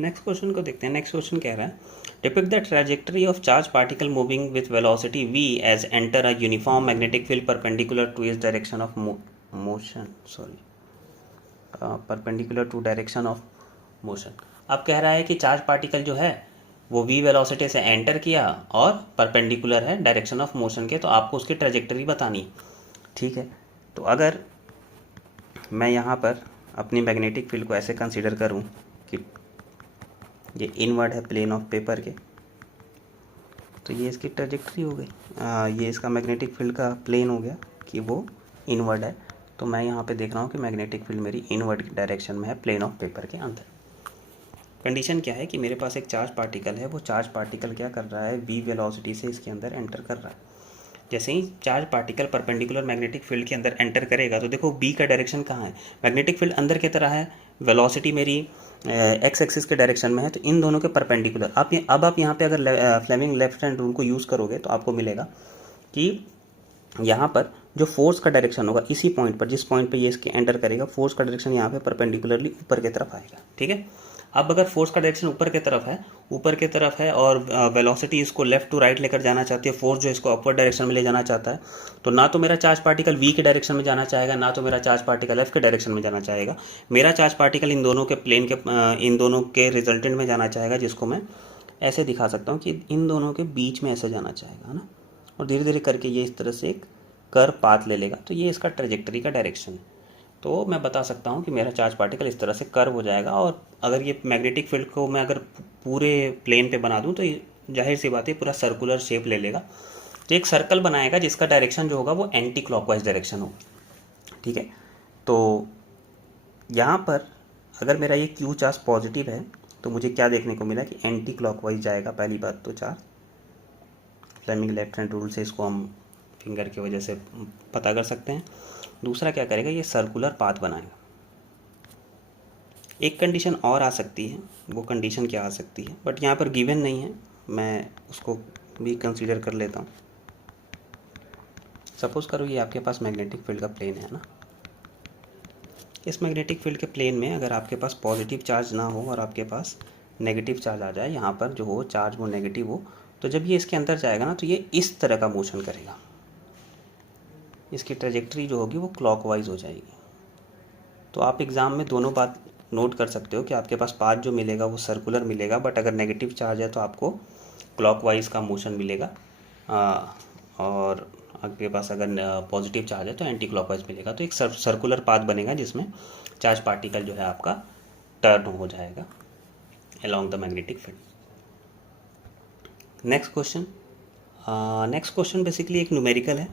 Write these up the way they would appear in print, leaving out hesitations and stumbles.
Next question को देखते हैं। नेक्स्ट क्वेश्चन कह रहा है depict the trajectory of charge particle moving with velocity v as enter a uniform magnetic field perpendicular to its direction of motion perpendicular to direction of motion. अब कह रहा है कि चार्ज पार्टिकल जो है वो v वेलोसिटी से enter किया और परपेंडिकुलर है डायरेक्शन ऑफ मोशन के, तो आपको उसकी ट्रैजेक्टरी बतानी। ठीक है, तो अगर मैं यहाँ पर अपनी मैग्नेटिक फील्ड को ऐसे कंसीडर करूँ कि ये इनवर्ड है प्लेन ऑफ पेपर के, तो ये इसकी ट्रैजेक्टरी हो गई। ये इसका मैग्नेटिक फील्ड का प्लेन हो गया कि वो इनवर्ड है, तो मैं यहाँ पे देख रहा हूँ कि मैग्नेटिक फील्ड मेरी इनवर्ड डायरेक्शन में है प्लेन ऑफ पेपर के अंदर। कंडीशन क्या है कि मेरे पास एक चार्ज पार्टिकल है, वो चार्ज पार्टिकल क्या कर रहा है, v वेलोसिटी से इसके अंदर एंटर कर रहा है। जैसे ही charge particle perpendicular magnetic field के अंदर एंटर करेगा तो देखो b का डायरेक्शन कहाँ है, मैग्नेटिक फील्ड अंदर की तरह है, वेलोसिटी मेरी एक्स एक्सिस के डायरेक्शन में है, तो इन दोनों के परपेंडिकुलर। अब आप यहाँ पे अगर फ्लेमिंग लेफ्ट हैंड रूल को यूज़ करोगे तो आपको मिलेगा कि यहाँ पर जो फोर्स का डायरेक्शन होगा इसी पॉइंट पर, जिस पॉइंट पे ये इसके एंटर करेगा, फोर्स का डायरेक्शन यहाँ पे परपेंडिकुलरली ऊपर की तरफ आएगा। ठीक है, अब अगर फोर्स का डायरेक्शन ऊपर की तरफ है और वेलोसिटी इसको लेफ्ट टू राइट लेकर जाना चाहती है, फोर्स जो इसको अपवर्ड डायरेक्शन में ले जाना चाहता है, तो ना तो मेरा चार्ज पार्टिकल v के डायरेक्शन में जाना चाहेगा, ना तो मेरा चार्ज पार्टिकल f के डायरेक्शन में जाना चाहेगा। मेरा चार्ज पार्टिकल इन दोनों के प्लेन के इन दोनों के रिजल्टेंट में जाना चाहेगा, जिसको मैं ऐसे दिखा सकता हूँ कि इन दोनों के बीच में ऐसे जाना चाहेगा, है ना। और धीरे धीरे करके ये इस तरह से एक कर्व पाथ ले लेगा, तो ये इसका ट्रेजेक्टरी का डायरेक्शन है। तो मैं बता सकता हूँ कि मेरा चार्ज पार्टिकल इस तरह से कर्व हो जाएगा। और अगर ये मैग्नेटिक फील्ड को मैं अगर पूरे प्लेन पे बना दूँ तो जाहिर सी बात है पूरा सर्कुलर शेप ले लेगा, तो एक सर्कल बनाएगा जिसका डायरेक्शन जो होगा वो एंटी क्लॉकवाइज डायरेक्शन होगा। ठीक है, तो यहाँ पर अगर मेरा ये क्यू चार्ज पॉजिटिव है तो मुझे क्या देखने को मिला कि एंटी क्लॉकवाइज जाएगा। पहली बात तो charge, Fleming left hand rule से इसको हम फिंगर की वजह से पता कर सकते हैं। दूसरा क्या करेगा, ये सर्कुलर पाथ बनाएगा। एक कंडीशन और आ सकती है, वो कंडीशन क्या आ सकती है, बट यहाँ पर गिवन नहीं है, मैं उसको भी कंसीडर कर लेता हूँ। सपोज करो ये आपके पास मैग्नेटिक फील्ड का प्लेन है ना, इस मैग्नेटिक फील्ड के प्लेन में अगर आपके पास पॉजिटिव चार्ज ना हो और आपके पास नेगेटिव चार्ज आ जाए, यहाँ पर जो हो चार्ज वो नेगेटिव हो, तो जब ये इसके अंदर जाएगा ना तो ये इस तरह का मोशन करेगा, इसकी ट्रेजेक्टरी जो होगी वो क्लॉकवाइज हो जाएगी। तो आप एग्ज़ाम में दोनों बात नोट कर सकते हो कि आपके पास पाथ जो मिलेगा वो सर्कुलर मिलेगा, बट अगर नेगेटिव चार्ज है तो आपको क्लॉकवाइज का मोशन मिलेगा, और आपके पास अगर पॉजिटिव चार्ज है तो एंटी क्लॉकवाइज मिलेगा। तो एक सर्कुलर पाथ बनेगा जिसमें चार्ज पार्टिकल जो है आपका टर्न हो जाएगा along the magnetic field. Next question basically एक न्यूमेरिकल है।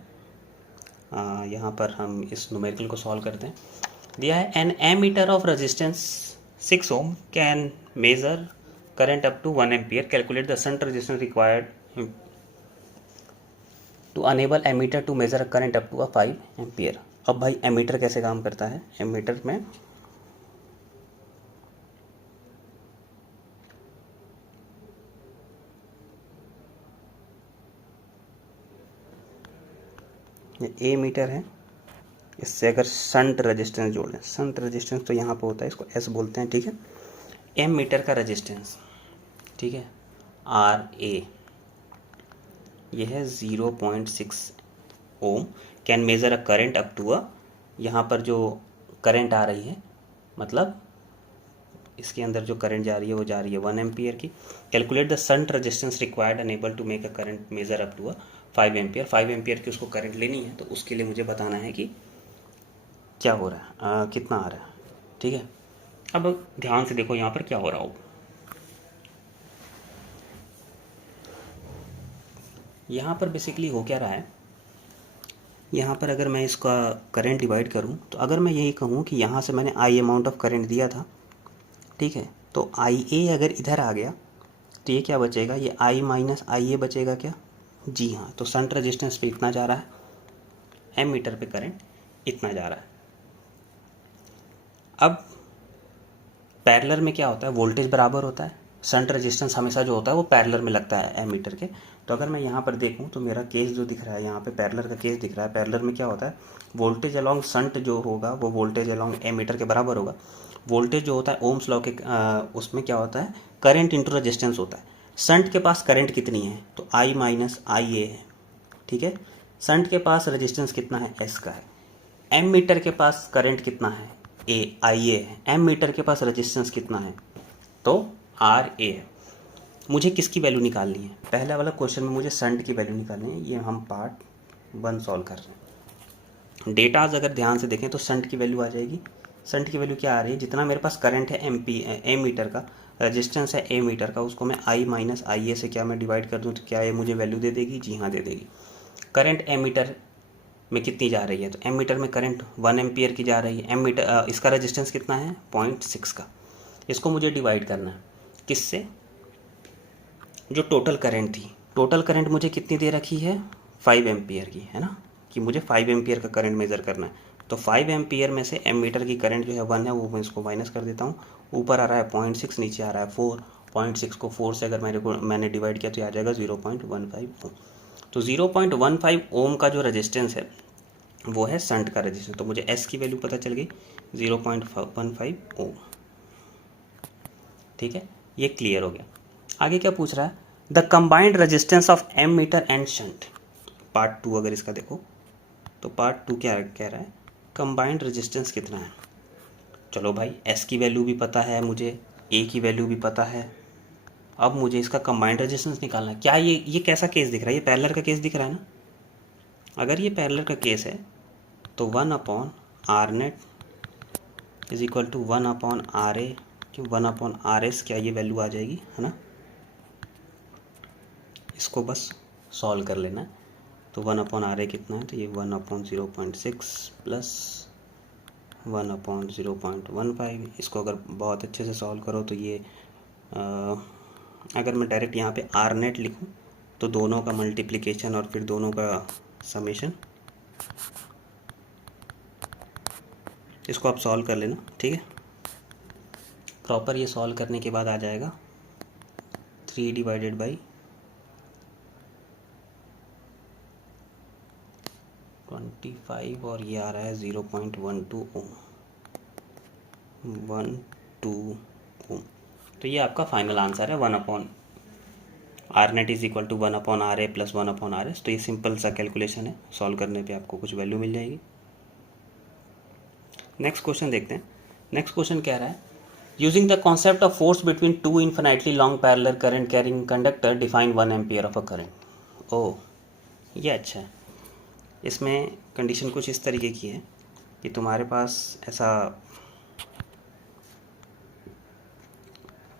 यहाँ पर हम इस न्यूमेरिकल को सॉल्व करते हैं। दिया है an ammeter of resistance 6 ohm can measure current up to 1 ampere, calculate the shunt resistance required to enable ammeter to measure current up to 5 ampere. अब भाई एमीटर कैसे काम करता है, एमीटर में ये ए मीटर है, इससे अगर शंट रेजिस्टेंस जोड़ लें, शंट रेजिस्टेंस तो यहाँ पे होता है, इसको एस बोलते हैं। ठीक है, एम मीटर का रेजिस्टेंस, ठीक है, आर ए ये है 0.6 ohm, can measure a current up to यहाँ पर जो करंट आ रही है, मतलब इसके अंदर जो करंट जा रही है वो जा रही है 1 एम्पियर की। Calculate the shunt resistance required enable to make a current measure up to 5 ampere. 5 ampere की उसको करंट लेनी है, तो उसके लिए मुझे बताना है कि क्या हो रहा है, कितना आ रहा है। ठीक है, अब ध्यान से देखो यहाँ पर क्या हो रहा हो। यहाँ पर बेसिकली हो क्या रहा है, यहाँ पर अगर मैं इसका करंट डिवाइड करूँ तो अगर मैं यही कहूँ कि यहाँ से मैंने आई अमाउंट ऑफ करंट दिया था, ठीक है, तो आई ए अगर इधर आ गया तो ये क्या बचेगा, ये आई माइनस आई ए बचेगा क्या, जी हाँ। तो शंट रेजिस्टेंस पे इतना जा रहा है, एम मीटर पे करंट इतना जा रहा है। अब पैरेलल में क्या होता है, वोल्टेज बराबर होता है, शंट रेजिस्टेंस हमेशा जो होता है वो पैरेलल में लगता है एमीटर के। तो अगर मैं यहाँ पर देखूँ तो मेरा केस जो दिख रहा है यहाँ पे पैरेलल का केस दिख रहा है। पैरेलल में क्या होता है, वोल्टेज अलॉन्ग शंट जो होगा वो वोल्टेज अलॉन्ग एमीटर के बराबर होगा। वोल्टेज जो होता है ओम्स लॉ के उसमें क्या होता है, करंट इंटू रेजिस्टेंस होता है। शंट के पास करंट कितनी है, तो I माइनस आई ए है, ठीक है। शंट के पास रेजिस्टेंस कितना है, एस का है। एम मीटर के पास करंट कितना है, ए आई ए है। एम मीटर के पास रेजिस्टेंस कितना है, तो आर ए है। मुझे किसकी वैल्यू निकालनी है, पहले वाला क्वेश्चन में मुझे शंट की वैल्यू निकालनी है। ये हम पार्ट 1 सॉल्व कर रहे हैं। डेटाज अगर ध्यान से देखें तो शंट की वैल्यू आ जाएगी। शंट की वैल्यू क्या आ रही है, जितना मेरे पास करंट है एम मीटर का, रेजिस्टेंस है ए मीटर का, उसको मैं आई माइनस आई ए से क्या मैं डिवाइड कर दूँ तो क्या ये मुझे वैल्यू दे देगी, जी हाँ दे देगी। करंट एम मीटर में कितनी जा रही है, तो एम मीटर में करंट 1 एम्पियर की जा रही है। एम मीटर इसका रेजिस्टेंस कितना है, 0.6 का। इसको मुझे डिवाइड करना है किससे, जो टोटल करंट थी। टोटल करंट मुझे कितनी दे रखी है, 5 एम्पियर की, है ना, कि मुझे 5 एम्पियर का करंट मेज़र करना है। तो 5 एम्पियर में से एम मीटर की करंट जो है 1 है, वो मैं इसको माइनस कर देता हूँ। ऊपर आ रहा है 0.6, नीचे आ रहा है 4। 0.6 को 4 से अगर मैंने डिवाइड किया तो आ जाएगा 0.15 ओम। तो 0.15 ओम का जो रेजिस्टेंस है वो है शंट का रेजिस्टेंस। तो मुझे एस की वैल्यू पता चल गई 0.15 ओम, ठीक है। ये क्लियर हो गया। आगे क्या पूछ रहा है, the combined resistance of ammeter and shunt. Part 2 अगर इसका देखो तो पार्ट 2 क्या कह रहा है, कंबाइंड रेजिस्टेंस कितना है। चलो भाई, एस की वैल्यू भी पता है मुझे, ए की वैल्यू भी पता है। अब मुझे इसका कंबाइंड रेजिस्टेंस निकालना है। क्या ये कैसा केस दिख रहा है, ये पैरेलल का केस दिख रहा है ना। अगर ये पैरेलल का केस है तो 1 upon R net is equal to 1 upon R A, 1 upon R S, क्या ये वैल्यू आ जाएगी, है ना। इसको बस सॉल्व कर लेना है। तो 1 अपॉन आर ए कितना है, तो ये 1 अपॉन 0.6 प्लस 1 अपॉन 0.15। इसको अगर बहुत अच्छे से सॉल्व करो तो ये अगर मैं डायरेक्ट यहाँ पे आर नेट लिखूँ तो दोनों का मल्टीप्लिकेशन और फिर दोनों का समेशन, इसको आप सॉल्व कर लेना, ठीक है। प्रॉपर ये सॉल्व करने के बाद आ जाएगा 3 डिवाइडेड बाई 25 और ये आ रहा है 0.12 ओम, 12 ओम। तो ये आपका फाइनल आंसर है 1 upon R net is equal to 1 upon R A plus 1 upon R S. तो ये सिंपल सा कैलकुलेशन है, सॉल्व करने पे आपको कुछ वैल्यू मिल जाएगी। नेक्स्ट क्वेश्चन देखते हैं। नेक्स्ट क्वेश्चन कह रहा है, using the concept of force between 2 infinitely long parallel current carrying conductor define 1 ampere of a current. Oh, ये अच्छा है। इसमें कंडीशन कुछ इस तरीके की है कि तुम्हारे पास ऐसा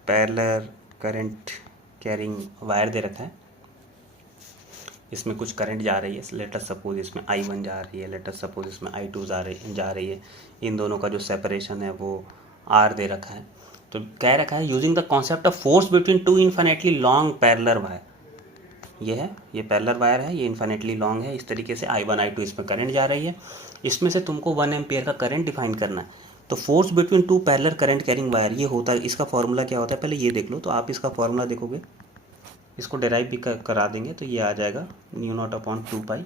पैरेलल करंट कैरिंग वायर दे रखा है, इसमें कुछ करंट जा रही है। लेटर सपोज इसमें I1 जा रही है, लेटर सपोज इसमें I2 जा रही है। इन दोनों का जो सेपरेशन है वो R दे रखा है। तो कह रखा है using the concept of force between 2 infinitely long parallel wire. ये है, ये पैरेलल वायर है, ये इन्फिनिटली लॉन्ग है। इस तरीके से I1 I2 इसमें करंट जा रही है। इसमें से तुमको 1 एम्पियर का करंट डिफाइन करना है। तो force between 2 parallel current carrying wire ये होता है, इसका फॉर्मूला क्या होता है पहले ये देख लो। तो आप इसका फॉर्मूला देखोगे, इसको डेराइव भी करा देंगे तो ये आ जाएगा new not upon 2 pi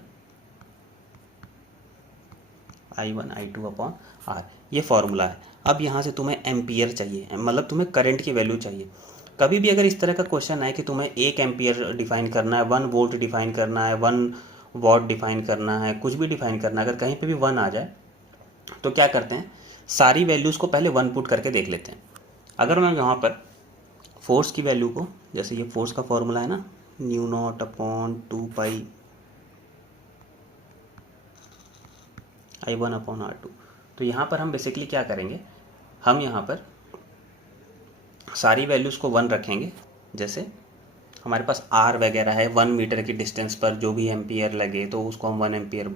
I1 I2 upon R। ये फॉर्मूला है। अब यहाँ से तुम्हें एम्पियर चाहिए, मतलब तुम्हें करंट की वैल्यू चाहिए। कभी भी अगर इस तरह का क्वेश्चन है कि तुम्हें 1 एम्पियर डिफाइन करना है, 1 वोल्ट डिफाइन करना है, 1 वॉट डिफाइन करना है, कुछ भी डिफाइन करना है, अगर कहीं पे भी 1 आ जाए तो क्या करते हैं, सारी वैल्यूज़ को पहले 1 पुट करके देख लेते हैं। अगर मैं यहाँ पर फोर्स की वैल्यू को, जैसे ये फोर्स का फॉर्मूला है ना, new not upon 2 pi I1 upon R2। तो यहाँ पर हम बेसिकली क्या करेंगे, हम यहाँ पर सारी वैल्यूज़ को 1 रखेंगे। जैसे हमारे पास R वगैरह है, 1 मीटर की डिस्टेंस पर जो भी एम्पियर लगे तो उसको हम 1 एम्पियर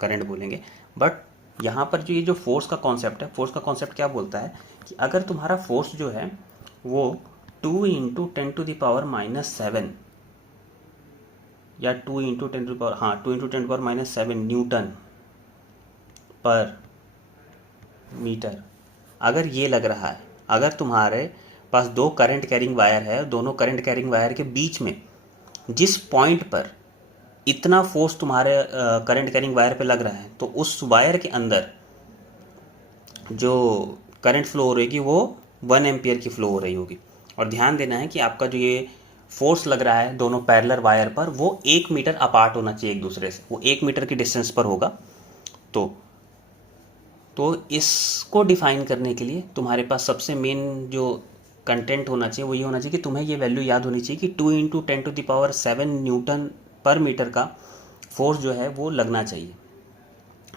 करंट बोलेंगे। बट यहाँ पर जो ये जो फोर्स का कॉन्सेप्ट है, फोर्स का कॉन्सेप्ट क्या बोलता है कि अगर तुम्हारा फोर्स जो है वो 2 × 10⁻⁷ या 2 × 10⁻⁷ न्यूटन पर मीटर अगर ये लग रहा है, अगर तुम्हारे पास दो करंट कैरिंग वायर है, दोनों करंट कैरिंग वायर के बीच में जिस पॉइंट पर इतना फोर्स तुम्हारे करंट कैरिंग वायर पे लग रहा है, तो उस वायर के अंदर जो करंट फ्लो हो रही होगी वो 1 एम्पियर की फ्लो हो रही होगी। और ध्यान देना है कि आपका जो ये फोर्स लग रहा है दोनों पैरेलल वायर पर, वो 1 मीटर अपार्ट होना चाहिए एक दूसरे से, वो 1 मीटर की डिस्टेंस पर होगा। तो इसको डिफाइन करने के लिए तुम्हारे पास सबसे मेन जो कंटेंट होना चाहिए वो ये होना चाहिए कि तुम्हें ये वैल्यू याद होनी चाहिए कि 2 × 10⁻7 न्यूटन पर मीटर का फोर्स जो है वो लगना चाहिए।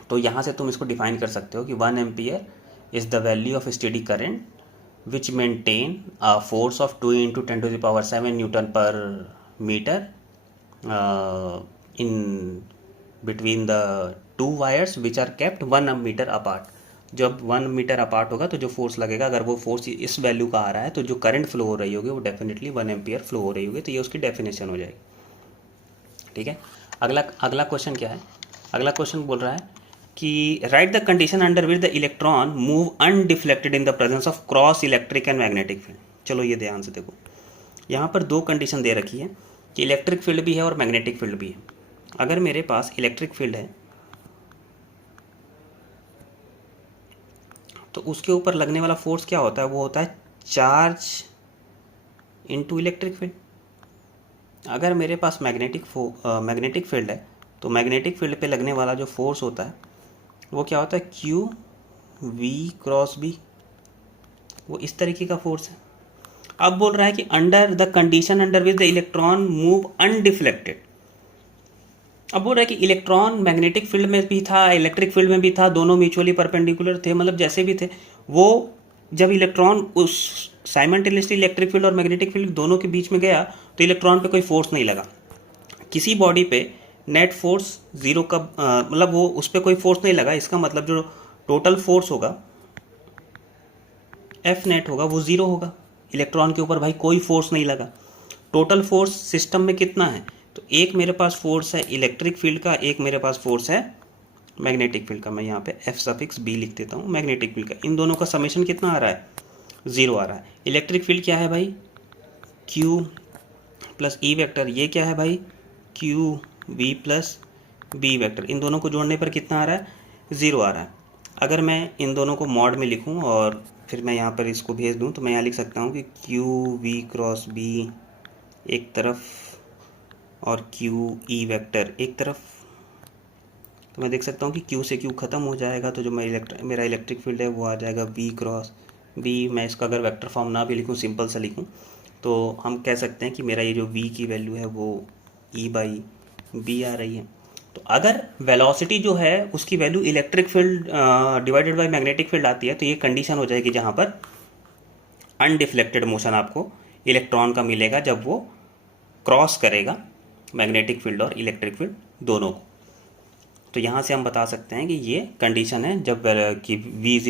तो यहाँ से तुम इसको डिफाइन कर सकते हो कि 1 ampere is the value of steady current which maintain a force of 2 × 10⁻7 newton per metre in between the two wires which are kept 1 metre apart. जब 1 मीटर अपार्ट होगा तो जो फोर्स लगेगा, अगर वो फोर्स इस वैल्यू का आ रहा है तो जो करंट फ्लो हो रही होगी वो डेफिनेटली 1 एम्पियर फ्लो हो रही होगी। तो ये उसकी डेफिनेशन हो जाएगी। ठीक है, अगला क्वेश्चन क्या है? अगला क्वेश्चन बोल रहा है कि right the condition under which the electron move undeflected in the presence of cross electric and magnetic field. चलो ये ध्यान से देखो, यहाँ पर दो कंडीशन दे रखी है कि इलेक्ट्रिक फील्ड भी है और मैग्नेटिक फील्ड भी है। अगर मेरे पास इलेक्ट्रिक फील्ड है तो उसके ऊपर लगने वाला फोर्स क्या होता है? वो होता है चार्ज इनटू इलेक्ट्रिक फील्ड। अगर मेरे पास मैग्नेटिक फील्ड है तो मैग्नेटिक फील्ड पे लगने वाला जो फोर्स होता है वो क्या होता है? QV×B। वो इस तरीके का फोर्स है। अब बोल रहा है कि under the condition under which the electron move undeflected. अब बोल रहा है कि इलेक्ट्रॉन मैग्नेटिक फील्ड में भी था, इलेक्ट्रिक फील्ड में भी था, दोनों म्यूचुअली परपेंडिकुलर थे, मतलब जैसे भी थे। वो जब इलेक्ट्रॉन उस साइमल्टेनियसली इलेक्ट्रिक फील्ड और मैग्नेटिक फील्ड दोनों के बीच में गया तो इलेक्ट्रॉन पे कोई फोर्स नहीं लगा। किसी बॉडी पे नेट फोर्स जीरो का मतलब वो उस पर कोई फोर्स नहीं लगा। इसका मतलब जो टोटल फोर्स होगा F नेट होगा वो ज़ीरो होगा। इलेक्ट्रॉन के ऊपर भाई कोई फोर्स नहीं लगा। टोटल फोर्स सिस्टम में कितना है? तो एक मेरे पास फोर्स है इलेक्ट्रिक फील्ड का, एक मेरे पास फोर्स है मैग्नेटिक फील्ड का। मैं यहाँ पे F⁴B लिख देता हूँ, मैग्नेटिक फील्ड का। इन दोनों का समेशन कितना आ रहा है? 0 आ रहा है। इलेक्ट्रिक फील्ड क्या है भाई? Q + E vector. ये क्या है भाई? QV + B vector. इन दोनों को जोड़ने पर कितना आ रहा है? 0 आ रहा है। अगर मैं इन दोनों को मॉड में लिखूँ और फिर मैं यहाँ पर इसको भेज दूँ तो मैं यहाँ लिख सकता हूँ कि QV×B एक तरफ और QE वेक्टर एक तरफ। तो मैं देख सकता हूँ कि Q से Q ख़त्म हो जाएगा, तो जो मेरा इलेक्ट्रिक फील्ड है वो आ जाएगा V×B। मैं इसका अगर वेक्टर फॉर्म ना भी लिखूँ, सिंपल सा लिखूँ, तो हम कह सकते हैं कि मेरा ये जो V की वैल्यू है वो E/B आ रही है। तो अगर वेलोसिटी जो है उसकी value electric field divided by magnetic field आती है तो ये कंडीशन हो जाएगी जहाँ पर अनडिफ्लेक्टेड मोशन आपको इलेक्ट्रॉन का मिलेगा जब वो क्रॉस करेगा मैग्नेटिक फील्ड और इलेक्ट्रिक फील्ड दोनों को। तो यहाँ से हम बता सकते हैं कि ये कंडीशन है जब कि V =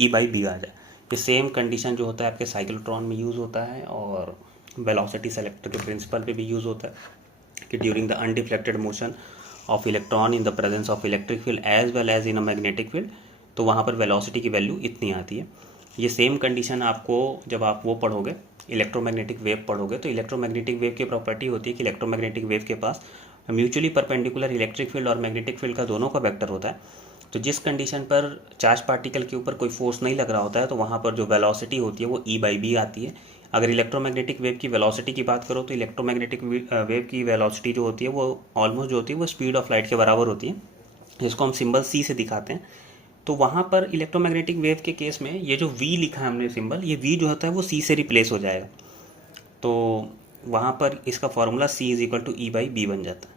E/B आ जाए। ये सेम कंडीशन जो होता है आपके साइक्लोट्रॉन में यूज़ होता है और वेलोसिटी सेलेक्टर के प्रिंसिपल पे भी यूज़ होता है कि during the undeflected motion of electron in the presence of electric field as well as in a magnetic field, तो वहाँ पर वेलोसिटी की वैल्यू इतनी आती है। ये सेम कंडीशन आपको जब आप वो पढ़ोगे इलेक्ट्रोमैग्नेटिक वेव पढ़ोगे तो इलेक्ट्रोमैग्नेटिक वेव की प्रॉपर्टी होती है कि इलेक्ट्रोमैग्नेटिक वेव के पास म्यूचुअली परपेंडिकुलर इलेक्ट्रिक फील्ड और मैग्नेटिक फील्ड का दोनों का वेक्टर होता है। तो जिस कंडीशन पर चार्ज पार्टिकल के ऊपर कोई फोर्स नहीं लग रहा होता है तो वहाँ पर जो वेलोसिटी होती है वो E/B आती है। अगर इलेक्ट्रोमैग्नेटिक वेव की वेलोसिटी की बात करो तो इलेक्ट्रोमैग्नेटिक वेव की वेलोसिटी जो होती है वो ऑलमोस्ट जो होती है वो स्पीड ऑफ लाइट के बराबर होती है, जिसको हम सिंबल C से दिखाते हैं। तो वहाँ पर इलेक्ट्रोमैग्नेटिक वेव के केस में ये जो V लिखा है हमने सिंबल, ये V जो होता है वो C से रिप्लेस हो जाएगा। तो वहाँ पर इसका फॉर्मूला C = E/B बन जाता है।